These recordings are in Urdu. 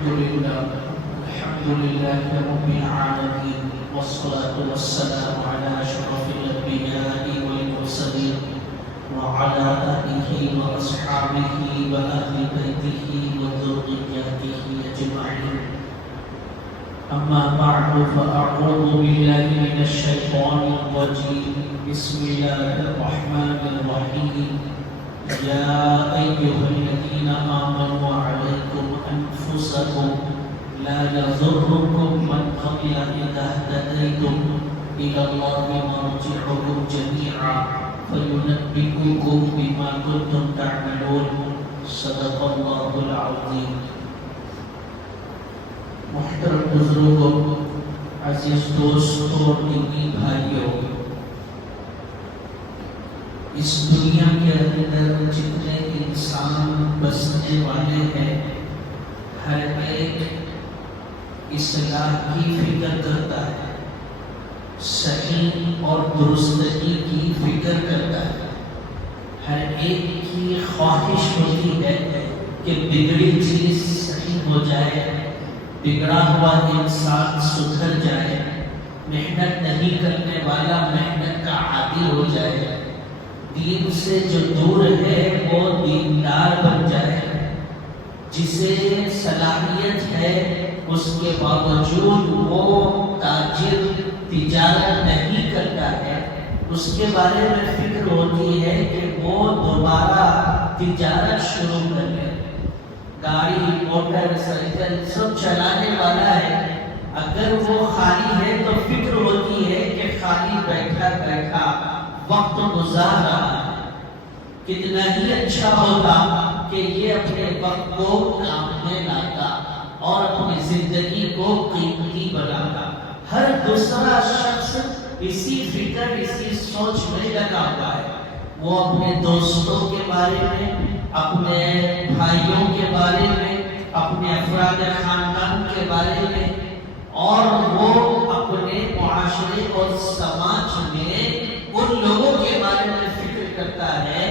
الحمد لله رب العالمين، والصلاة والسلام على أشرف الأنبياء والمرسلين وعلى آله وأصحابه وأهل بيته وذريته أجمعين. أما بعد، فأعوذ بالله من الشيطان الرجيم. بسم الله الرحمن الرحيم. يا أيها الذين آمنوا عليكم أنفسكم لا يضركم من ضل إذا اهتديتم إلى الله مرجعكم جميعا فينبئكم بما كنتم تعملون. صدق الله العظيم. محترم بزرگوں، عزیز دوستوں، دینی بھائیوں، اس دنیا کے اندر جتنے انسان بسنے والے ہیں، ہر ایک اصلاح کی فکر کرتا ہے، صحیح اور درستگی کی فکر کرتا ہے. ہر ایک کی خواہش ہوتی ہے کہ بگڑی چیز صحیح ہو جائے، بگڑا ہوا انسان سدھر جائے، محنت نہیں کرنے والا محنت کا عادی ہو جائے، دین سے جو دور ہے وہ دیندار بن جائے. جسے صلاحیت ہے اس کے باوجود وہ تاجر تجارت نہیں کرتا ہے، اس کے بارے میں فکر ہوتی ہے کہ وہ دوبارہ تجارت شروع کر لے. گاڑی، موٹر سائیکل سب چلانے والا ہے، اگر وہ خالی ہے تو فکر ہوتی ہے کہ خالی بیٹھا بیٹھا وقت گزار رہا ہے، کتنا ہی اچھا ہوتا کہ یہ اپنے وقت کو کام میں لاتا اور اپنی زندگی کو قیمتی بناتا. ہر دوسرا شخص اسی فکر، اسی سوچ میں لگا ہوا ہے. وہ اپنے دوستوں کے بارے میں، اپنے بھائیوں کے بارے میں، اپنے افراد خاندان کے بارے میں، اور وہ اپنے معاشرے اور سماج میں ان لوگوں کے بارے میں فکر کرتا ہے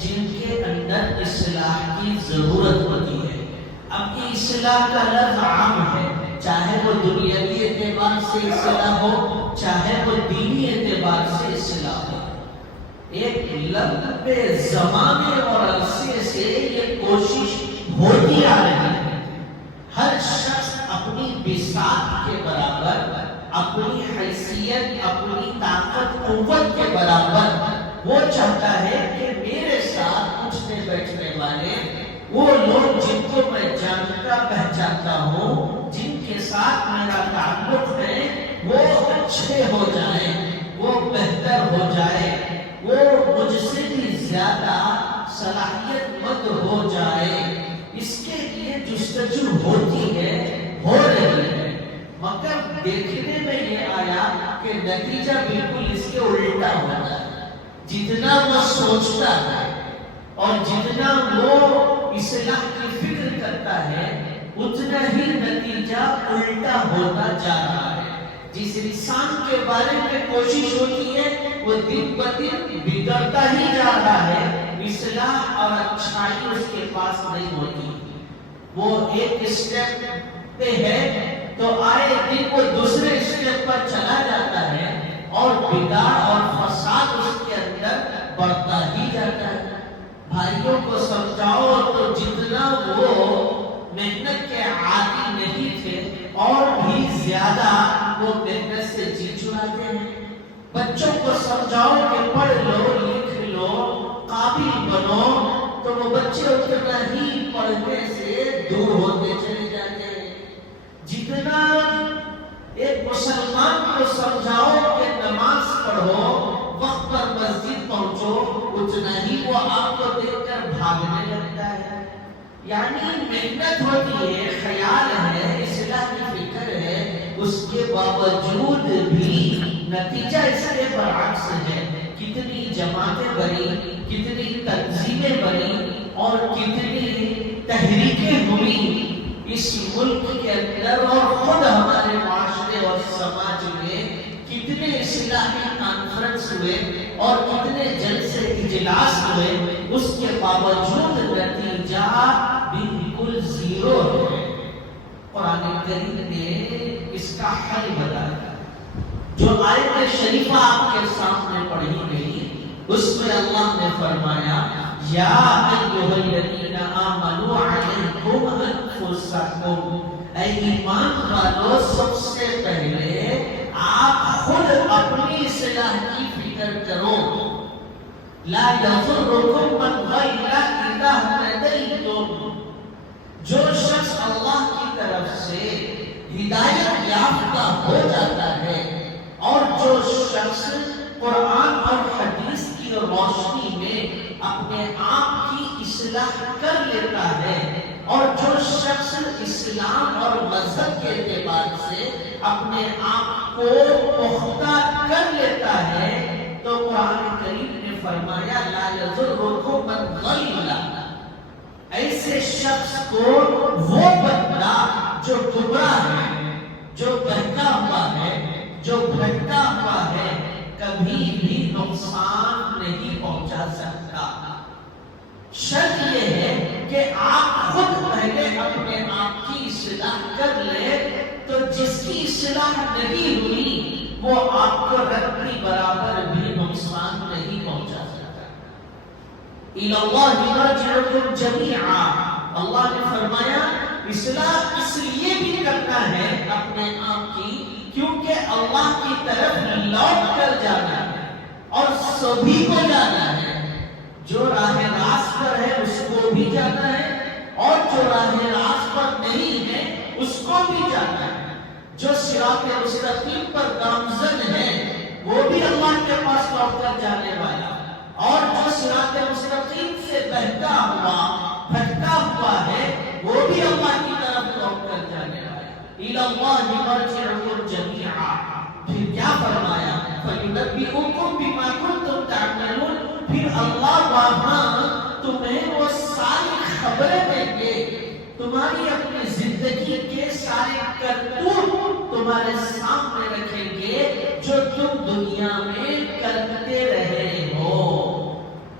جن کے اندر اصلاح کی ضرورت ہوتی ہے. اب یہ اصلاح کا لفظ عام ہے، چاہے وہ دنیاوی اعتبار سے اصلاح ہو، چاہے وہ دینی اعتبار سے اصلاح ہو. ایک لمبے زمانے اور عرصے سے یہ کوشش ہوتی آ رہی ہے. ہر شخص اپنی بساط کے برابر، اپنی حیثیت، اپنی طاقت قوت کے برابر وہ چاہتا ہے کہ میرے ساتھ اٹھنے بیٹھنے والے وہ لوگ جن کو میں جانتا پہچانتا ہوں، جن کے ساتھ میرا تعلق ہے، وہ اچھے ہو جائیں، وہ بہتر ہو جائے، وہ مجھ سے بھی زیادہ صلاحیت مند ہو جائے. اس کے لیے جستجو ہوتی ہے، ہو رہی ہے، مگر دیکھنے میں یہ آیا کہ نتیجہ بالکل اس کے الٹا ہوتا ہے. جتنا وہ سوچتا ہے اور جتنا وہ اصلاح کی فکر کرتا ہے، اتنا ہی نتیجہ الٹا ہوتا جا رہا ہے. جس انسان کے بارے میں کوشش ہوتی ہے وہ دن بدن بگڑتا ہی جا رہا ہے، اصلاح اور اچھائی اس کے پاس نہیں ہوتی. وہ ایک اسٹیپ پہ ہے تو آئے دن وہ دوسرے اسٹیپ پر چلا جاتا ہے اور بگاڑ اور فساد اس کے اندر بڑھتا ہی جاتا ہے. بھائیوں کو سمجھاؤ تو جتنا وہ محنت کے عادی نہیں تھے اور بھی زیادہ وہ محنت سے جی چڑاتے ہیں. بچوں کو سمجھاؤ کہ پڑھ لو، لکھ لو، قابل بنو، تو وہ بچے اتنا ہی پڑھنے سے دور ہوتے چلے جاتے ہیں. جتنا ایک مسلمان کو سمجھاؤ کہ نماز پڑھو، وقت پر مسجد پہنچو، اتنا ہی وہ آپ کو دیکھ کر بھاگنے لگتا ہے. یعنی محنت ہوتی ہے، خیال ہے، اصلاح کی فکر ہے، اس کے باوجود بھی نتیجہ اس کے برعکس ہے. کتنی جماعتیں بنی، کتنی تنظیمیں بنی اور کتنی تحریکیں ہوئی اس ملک کے اندر، اور خود ہمارے معاشرے اور سماج میں کتنے اصلاحی کانفرنس ہوئے اور کتنے جلسے اجلاس ہوئے، اس کے باوجود نتیجہ بالکل زیرو ہے. کریم نے اس کا حل بتایا. جو آیت شریفہ آپ کے سامنے پڑھی گئی اس میں اللہ نے فرمایا یا ایھا الذین آمنوا علیکم انفسکم، اے ایمان والو سب سے پہلے آپ خود اپنی اصلاح کی فکر کرو. لا یضرکم من ضل اذا اهتدیتم، جو شخص اللہ کی طرف سے ہدایت یافتہ ہو جاتا ہے اور جو شخص قرآن اور حدیث کی روشنی میں اپنے آپ کی اصلاح کر لیتا ہے اور جو شخص اسلام اور مذہب کے اعتبار سے اپنے آپ کو پختہ کر لیتا ہے تو قرآن کریم نے فرمایا لا یضرکم من ضل، ایسے شخص کو وہ بندہ جو گمراہ ہے، جو بہکا ہوا ہے، جو بھٹکا ہوا ہے، کبھی بھی نقصان نہیں پہنچا سکتا. شرط یہ ہے کہ آپ خود پہلے اپنے آپ کی اصلاح کر لیں، تو جس کی اصلاح نہیں ہوئی وہ آپ کو رتی برابر بھی نقصان نہیں پہنچا سکتا. اِلَى اللَّهِ مَرْجِعُكُمْ جَمِيعًا، اللہ نے فرمایا اصلاح اس لیے بھی کرنا ہے اپنے آپ کی کیونکہ اللہ کی طرف لوٹ کر جانا ہے اور سبھی کو جانا ہے. جو راہ راست پر ہے اس کو بھی جانا ہے اور جو راہ راست پر نہیں ہے اس کو بھی جانا ہے. جو صراط مستقیم پر گامزن ہے وہ بھی اللہ کے پاس لوٹ کر جانے والا، اور جو صراط مستقیم سے بہتا ہوا بھٹکا ہوا ہے وہ بھی اللہ کی طرف لوٹ کر جانے والا. إِلَى اللَّهِ مَرْجِعُكُمْ جَمِيعًا، پھر کیا فرمایا فَيُنَبِّئُكُم بِمَا كُنتُمْ تَعْمَلُونَ، پھر اللہ وہاں تمہیں وہ ساری خبریں دیں گے، تمہاری اپنی زندگی کے سارے کرتوت تمہارے سامنے رکھیں گے جو تم دنیا میں کرتے رہے ہو.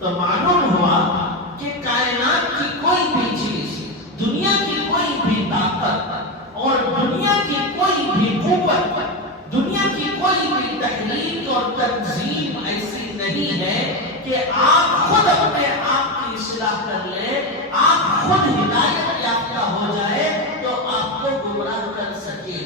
تو معلوم ہوا کہ کائنات کی کوئی بھی چیز، دنیا کی کوئی بھی طاقت اور دنیا کی کوئی بھی قوت، دنیا کی کوئی بھی تحریک اور تنظیم ایسی نہیں ہے کہ آپ خود اپنے آپ کی اصلاح کر لیں، آپ خود ہدایت یافتہ ہو جائے تو آپ کو گمراہ کر سکے.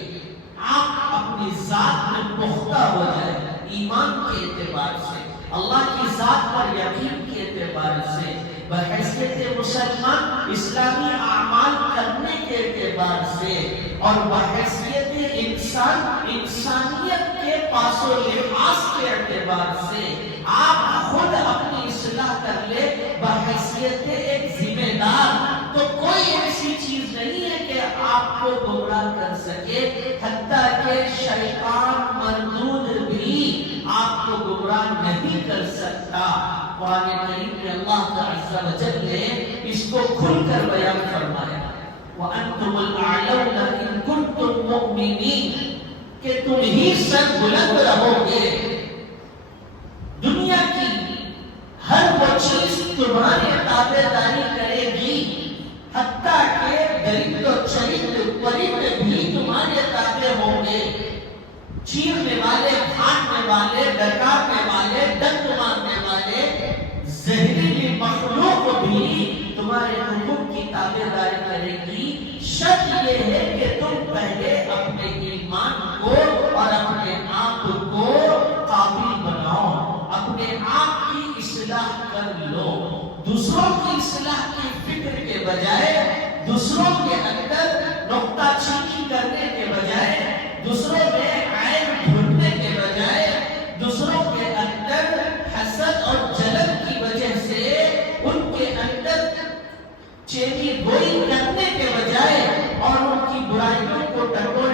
آپ اپنی ذات میں پختہ ہو جائے، ایمان کے اعتبار سے، اللہ کی ذات پر یقین کے اعتبار سے، بحیثیت مسلمان اسلامی اعمال کرنے کے اعتبار سے، اور بحیثیت انسان انسانیت کے پاس و لحاظ کے اعتبار سے آپ خود اپنی اصلاح کر لے بحیثیت ایک ذمہ دار. تو کوئی ایسی چیز نہیں ہے کہ آپ کو گمراہ کر سکے، حتیٰ کہ شیطان مردود بھی آپ کو گمراہ نہیں کر سکتا. قرآن کریم میں اللہ عز و جل نے اس کو کھل کر بیان فرمایا وَأَنْتُمُ الْأَعْلَوْنَ إِن كُنتُم مُؤْمِنِينَ، کہ تم ہی سر بلند رہو گے. دنیا کی ہر وہ چیز تمہاری تابعداری کرے گی، حتیٰ کہ درند و چرند پرند بھی تمہارے تابع ہوں گے. چیرنے والے، کاٹنے والے، ڈکانے والے، ڈنک مارنے والے زہریلی مخلوق بھی تمہارے حکم کی تابعداری کرے گی. شرط یہ ہے کہ تم پہلے اپنے ایمان کو اور اپنے آپ کو قابل بناؤ، اپنے آپ کی اصلاح کر لو. دوسروں کی اصلاح کی فکر کے بجائے، دوسروں کے اندر نقطہ چینی کرنے کے بجائے، دوسروں میں عیب ڈھونڈنے کے بجائے، دوسروں کے اندر حسد اور جلن کی وجہ سے ان کے اندر چینی گوئی کرنے کے بجائے اور ان کی برائیوں کو ٹٹول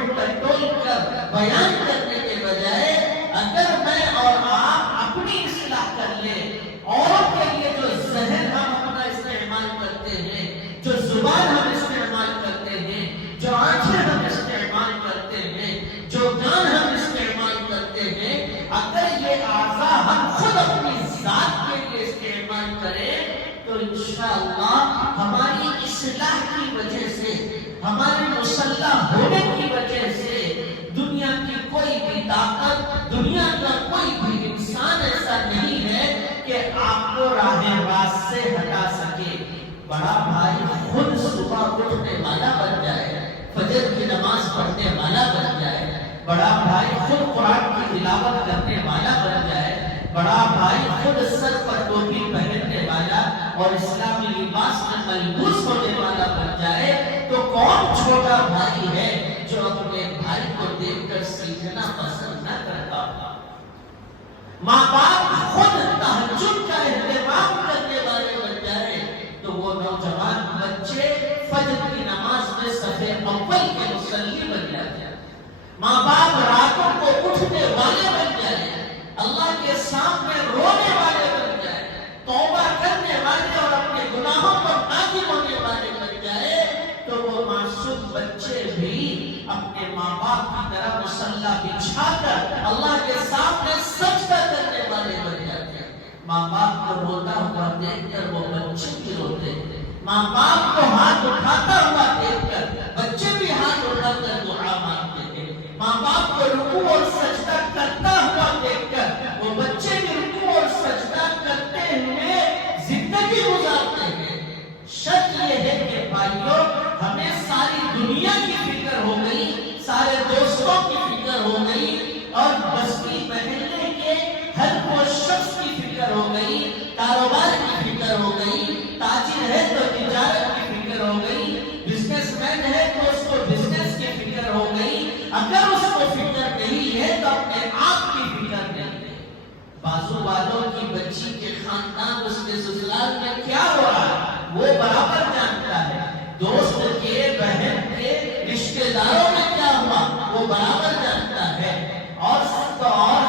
کر بیان کرنے کے بجائے، اگر میں اور آپ اپنی اصلاح کر لیں، اوروں کے لیے جو ذہن ہم اپنا استعمال کرتے ہیں، جو زبان ہم استعمال کرتے ہیں، جو آنکھیں ہم استعمال کرتے ہیں، جو کان ہم استعمال کرتے ہیں، اگر یہ اعضاء ہم خود اپنی ذات کے لیے استعمال کریں تو انشاءاللہ ہماری اصلاح کی وجہ سے، ہمارے مسلح ہونے کی پڑھنے والا بن جائے، بڑا بھائی خود قرآن کی تلاوت کرنے والا بن جائے، بڑا بھائی خود سر پر ٹوپی پہننے والا اور اسلامی لباس میں ملبوس ہونے والا بن جائے، تو کون چھوٹا بھائی ہے جو اپنے بھائی کو دیکھ کر سیکھنا پسند نہ کرتا؟ ماں باپ خود تہجد کا اہتمام کرنے والے بن جائے تو وہ نوجوان بچے فجر کی نماز میں صف اول کے مصلی بن جاتے ہیں۔ ماں باپ راتوں کو اٹھنے والے بن جائے، اللہ کے سامنے رونے والے بن جائے، توبہ کرنے والے اور اپنے گناہوں پر نادم ہونے والے بن جائے، تو وہ معصوم بچے بھی اپنے ماں باپ کی طرح مصلی بچھا کر اللہ کے سامنے سجدہ کرنے والے بن جاتے ہیں۔ ماں باپ کو روتا ہوا دیکھ کر وہ بچے بھی روتے ہیں، ماں باپ کو ہاتھ اٹھاتا ہوا دیکھ کر بچے بھی ہاتھ اٹھا کر دعا مانگتے ہیں، ماں باپ کو رکوع اور سجدہ کرتا ہوا دیکھ کر وہ بچے بھی رکوع اور سجدہ کرتے ہوئے زندگی گزارتے ہیں۔ شرط یہ ہے کہ بھائیوں، ہمیں ساری دنیا کی فکر ہو گئی، سارے دوستوں کی فکر ہو گئی، اور بستی محلے کے ہر وہ شخص کی فکر ہو گئی، کاروبار کی فکر ہو گئی، تاجر ہے تو تجارت کی فکر ہو گئی، بزنس مین ہے تو اس کو بزنس کی فکر ہو گئی۔ اگر اس کو فکر نہیں ہے تو اپنے آپ کی فکر نہیں ہے۔ بازو والوں کی بچی کے خاندان اس کے سسرال میں کیا ہو رہا ہے وہ برابر جانتا ہے، دوست کے بہن کے رشتہ داروں میں کیا ہوا وہ برابر جانتا ہے۔ اور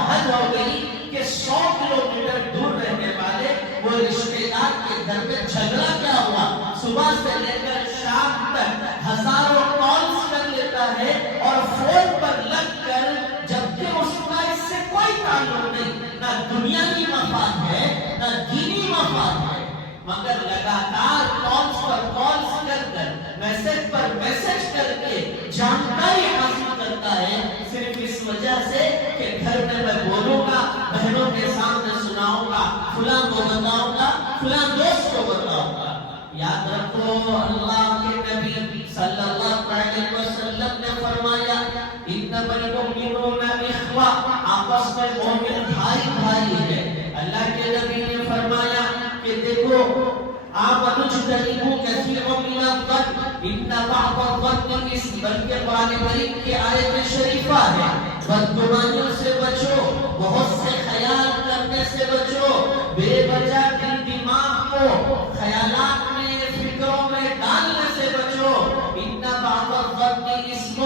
حد ہو گئی کہ 100 کلومیٹر دور رہنے والے وہ رشتہ دار کے گھر میں جھگڑا کیا ہوا صبح سے لے کر شام تک ہزاروں کالز کر لیتا ہے، اور فون پر لگ کر جبکہ اس کا اس سے کوئی تعلق نہیں، نہ دنیاوی مفاد ہے نہ دینی مفاد ہے، مگر لگاتار کالز پر کالز کر کر میسج پر میسج کر کے جانکاری حاصل کرتا ہے، صرف اس وجہ سے کہ گھر میں بولوں گا، بہنوں کے سامنے سناؤں گا، فلاں کو بتاؤں گا، فلاں دوست کو بتاؤں گا۔ یاد رکھو اللہ کے نبی صلی اللہ علیہ وسلم نے فرمایا انما المؤمنون اخوہ، آپس میں مومن بھائی بھائی ہے۔ اللہ کے نبی نے فرمایا کہ دیکھو آمنوا اجتنبوا کثیرا من الظن ان بعض الظن اثم، بلکہ قرآن کریم کی آیت شریفہ ہے بدگمانیوں سے بچو، بہت سے خیال کرنے سے بچو، بے وجہ دل دماغ کو خیالات میں فکروں میں ڈالنے سے بچو، ان بعض الظن اثم،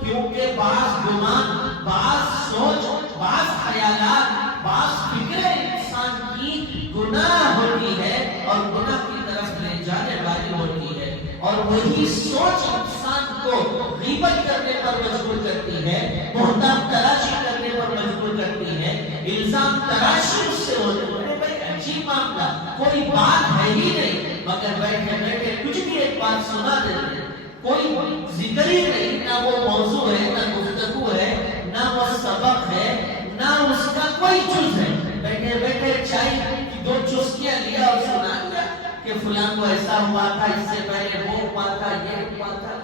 کیونکہ بعض گمان، بعض سوچ، بعض خیالات، بعض فکریں انسان کی گناہ ہوتی ہے اور گناہ کی طرف لے جانے والی ہوتی ہے، اور وہی سوچ انسان کو غیبت کرنے پر مجبور کرتی ہے، بہتان تراشی کرنے پر مجبور کرتی ہے، الزام تراشی اس سے ہوتی ہے۔ بھائی عجیب معاملہ، کوئی بات ہے ہی نہیں، مگر بیٹھے بیٹھے کچھ بھی ایک بات سنا دیتے، کوئی ذکر ہی نہیں، نہ وہ موضوع ہے، نہ گفتگو ہے، نہ وہ سبق ہے، نہ اس کا کوئی جز ہے، بیٹھے بیٹھے چائے کی 2 چسکیاں لیا اور سنا دیا کہ فلاں کو ایسا ہوا تھا، اس سے پہلے وہ ہوا تھا، یہ ہوا تھا۔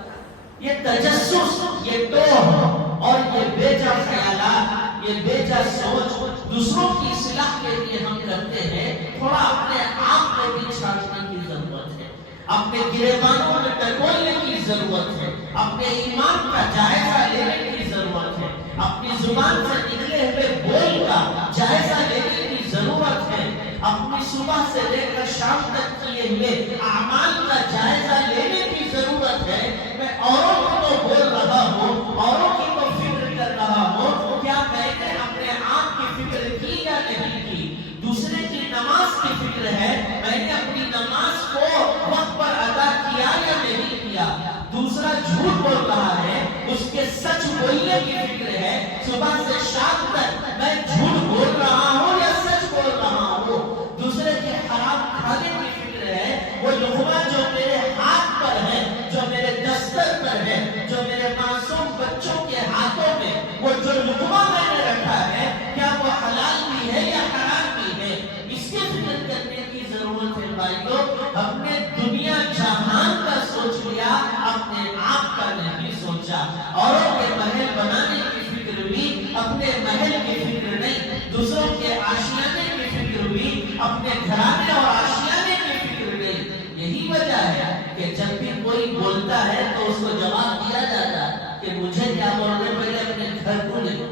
یہ تجسس، یہ توہ اور یہ بیجا خیالات، یہ بیجا سوچ دوسروں کی اصلاح کے لیے ہم کرتے ہیں۔ تھوڑا اپنے آپ کو بھی چھانٹنے کی ضرورت ہے، اپنے گریبانوں میں ٹٹولنے کی ضرورت ہے، اپنے ایمان کا جائزہ لینے کی ضرورت ہے، اپنی زبان سے نکلے ہوئے بول کا جائزہ لینے کی ضرورت ہے، اپنی صبح سے لے کر شام تک کیے ہوئے اعمال کا جائزہ لینے کی ضرورت ہے۔ میں اوروں کو تو بول رہا ہوں، اوروں کی تو فکر کر رہا ہوں، کیا میں نے اپنے آپ کی فکر کی یا نہیں کی؟ دوسرے کی نماز کی فکر ہے، میں نے اپنی نماز کو وقت پر ادا کیا یا نہیں کیا؟ دوسرا جھوٹ بول رہا ہے، اس کے سچ بولنے کی فکر ہے، صبح سے شام تک میں جھوٹ بول رہا ہوں یا سچ بول رہا ہوں؟ دوسرے کے حرام کھانے کی فکر ہے، وہ لقمہ جو میرے ہاتھ پر ہے، جو میرے دستر پر ہے، جو میرے معصوم بچوں کے ہاتھوں میں وہ جو لقمہ میں نے رکھا ہے، کیا وہ حلال بھی ہے یا حرام بھی ہے؟ اس کی فکر کرنے کی ضرورت ہے بھائیوں۔ ہم نے دنیا جہان کا سوچ لیا، اپنے آپ کا نہیں سوچا۔ سوچا. اوروں کے محل بنانے کی فکر بھی، اپنے محل کی فکر نہیں. دوسروں کے آشیانے کی فکر بھی، اپنے گھرانے اور آشیانے کی فکر نہیں. یہی وجہ ہے کہ جب بھی کوئی بولتا ہے تو اس کو جواب دیا جاتا کہ مجھے کیا بول رہے، پہلے اپنے گھر کو دیکھو.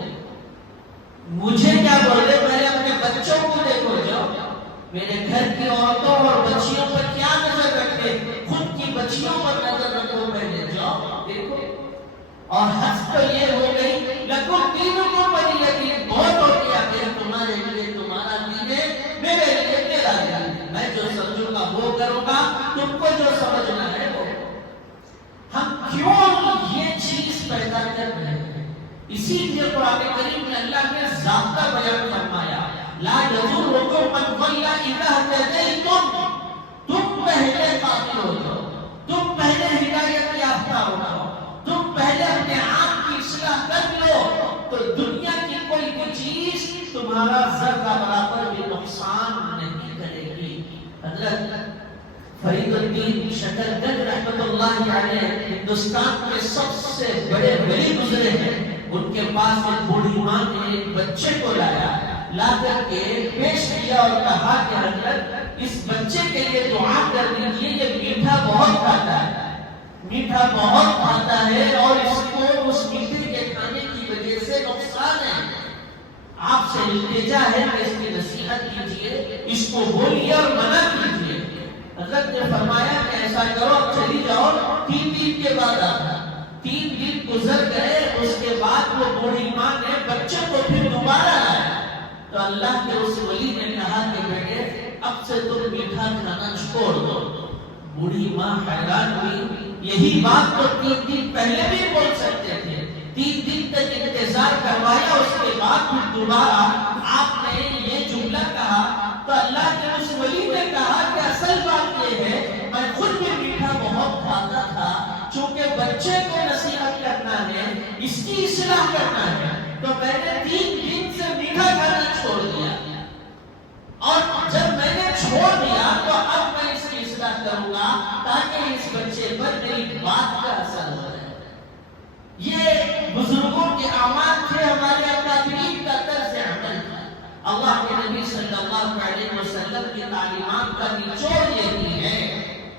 مجھے کیا بول رہے، پہلے اپنے بچوں کو دیکھو. جو میرے گھر کی عورتوں اور بچیوں پر کیا نظر رکھتے، خود کی بچیوں پر نظر رکھو. پہلے جاؤ دیکھو. اور حد تو یہ ہو گئی لکم دینکم ولی دین. بہت ہو گیا کہ تمہارے لیے تمہارا دین ہے، میرے لیے میرا دین ہے. میں جو سمجھوں گا وہ کروں گا، تم کو جو سمجھنا ہے وہ. ہم کیوں یہ چیز پیدا کر رہے ہیں؟ اسی لیے قرآن کریم میں اللہ نے ضابطہ بیان فرمایا، لا یضرکم من ضل اذا اهتدیتم. تم پہلے قابل ہو جاؤ، تم پہلے ہدایت یافتہ ہو جاؤ، تم پہلے اپنے آپ کی اصلاح کر لو، تو دنیا کی کوئی بھی چیز تمہارا ذرہ برابر بھی نقصان نہیں کرے گی. حضرت فرید الدین شکرگنج رحمت اللہ علیہ ہندوستان کے سب سے بڑے ولی گزرے ہیں. ان کے پاس ایک بوڑھی ماں نے ایک بچے کو لایا، لا کر کے پیش کیا اور کہا کہ حضرت اس بچے کے لیے دعا کر دیجیے، یہ میٹھا بہت کھاتا ہے، میٹھا بہت کھاتا ہے اور اس کو اس میٹھے کے کھانے کی وجہ سے نقصان ہے. آپ سے التجا ہے کہ اس کی نصیحت کیجیے، اس کو بولیے اور منع کیجیے. حضرت نے فرمایا کہ ایسا کرو، اب چلی جاؤ، 3 دن کے بعد آنا. 3 دن گزر گئے. اس کے بعد وہ بوڑھی ماں نے بچے کو پھر دوبارہ لایا تو اللہ کے اس ولی نے کہا کہ بیٹے اب سے تم میٹھا کھانا چھوڑ دو. بوڑھی ماں حیران ہوئی. یہی بات تو 3 دن پہلے بھی بول سکتے تھے. 3 دن تک انتظار کروایا، اس کے بعد پھر دوبارہ آپ نے یہ جملہ کہا. تو اللہ کے اس ولی نے کہا کہ اصل بات یہ ہے میں خود بھی میٹھا بہت کھاتا تھا، چونکہ بچے کو نصیحت کرنا ہے، اس کی اصلاح کرنا ہے، تو میں نے 3 دن سے میٹھا کھانا چھوڑ دیا. اور جب میں نے چھوڑ دیا تو اب میں اس کی اصلاح کروں گا تاکہ اس بچے پر میری بات کا اثر ہو جائے. یہ بزرگوں کے اعمال تھے، ہمارے اکابرین کا طرز عمل تھا. اللہ کے نبی صلی اللہ علیہ وسلم کی تعلیمات کا نچوڑ یہی ہے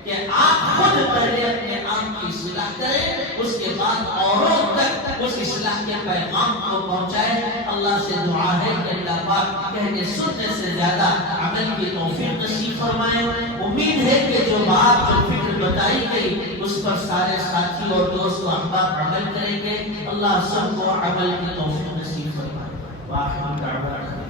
کہ آپ خود پہلے اپنے آپ کی اصلاح کریں، اس کے بعد اوروں تک اس اصلاح کے پیغام کو پہنچائیں. اللہ سے دعا ہے کہ اللہ پاک کہنے سننے سے زیادہ عمل کی توفیق نصیب فرمائے. امید ہے کہ جو بات جو فکر بتائی گئی اس پر سارے ساتھی اور دوست و احباب عمل کریں گے. اللہ سب کو عمل کی توفیق نصیب فرمائے. واخر دعوانا